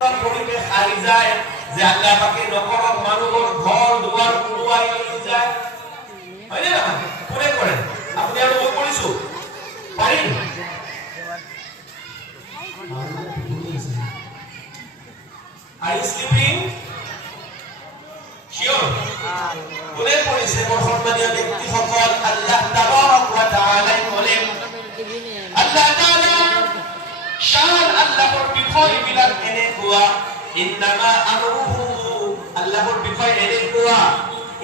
পৰিবেশ আই যায় যে আল্লাহ পাকে নকৰক মানুহৰ ঘৰ দুৱাৰ উৰুৱাই লৈ যায় হয় না কোনে কৰে আপুনি আৰু মই কৰিছো পাৰিম Are you sleeping? Sure. কোনে কৰিছে মোৰ সন্মানীয় ব্যক্তিসকল আল্লাহ তাবাৰক ওয়া তাআলা বলেন আল্লাহ তাআলা শান আল্লাহৰ বিষয় বিলাক এনেকুৱা ইন্নামা আমৰুহু আল্লাহৰ বিষয় এনেকুৱা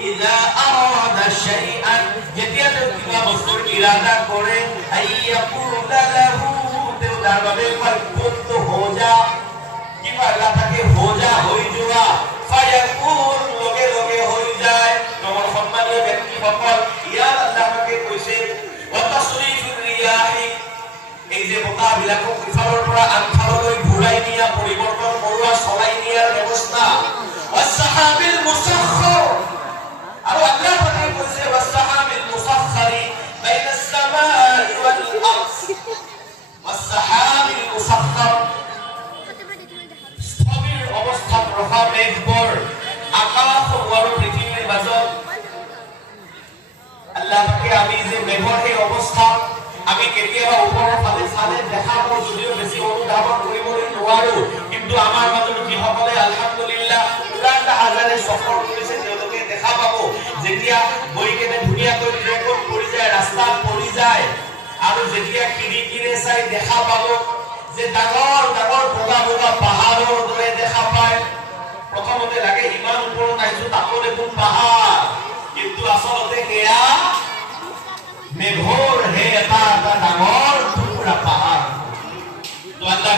ইযা আৰাদা শাইআন যেতিয়া তেওঁ কিবা বস্তুৰ ইৰাদা কৰে আইয়াকুলা লাহু তেওঁ তাৰ বাবে কয় কুনতু হোজা কিবা আল্লাহ তাকে হোজা হৈ যোৱা ফায়াকুন লগে লগে হৈ যায় তোমাৰ সন্মানীয় ব্যক্তিসকল ইয়াত আল্লাহ তাকে কৈছে ওয়া তাসৰিফুৰ ৰিয়াহি এই যে বতাহ বিলাকক ইফালৰ পৰা আনফাললৈ ঘূৰাই নিয়া পৰিৱৰ্তন কৰোৱা চলাই নিয়াৰ ব্যৱস্থা ওয়াসহাবিল মুসাখখাৰ আৰু আল্লাহ তাআলা কৈছে ওয়াসহাবিল মুসাখখাৰি বাইনাস সামাই ওয়াল আৰদ ওয়াসহাবিল মুসাখখাৰ স্থবিৰ অৱস্থাত ৰখা মেঘবোৰ আকাশ আৰু পৃথিৱীৰ মাজত আল্লাহ তাকে আমি যে মেঘৰ এই অৱস্থা আমি কেতিয়াবা ওপৰৰ ফালে চালে দেখা পাওঁ যদিও বেছি অনুধাৱন কৰিবলৈ নোৱাৰো কিন্তু আমাৰ মাজত যিসকলে আলহামদুলিল্লাহ উড়ান হাজাৰে সফৰ কৰিছে তেওঁলোকে দেখা পাব যেতিয়া বইকেনে ধুনীয়াকৈ ট্ৰেকত পৰি যায় ৰাস্তাত পৰি যায় আৰু যেতিয়া খিৰিকীৰে চাই দেখা পাব যে ডাঙৰ ডাঙৰ বগা বগা পাহাৰৰ দৰে দেখা পায় প্ৰথমতে লাগে ইমান ওপৰত আহিছো তাকো দেখোন পাহাৰ কিন্তু আচলতে সেয়া মেঘৰ হে এটা ডাঙৰ টুকুৰা পাহাৰ তো আল্লাহ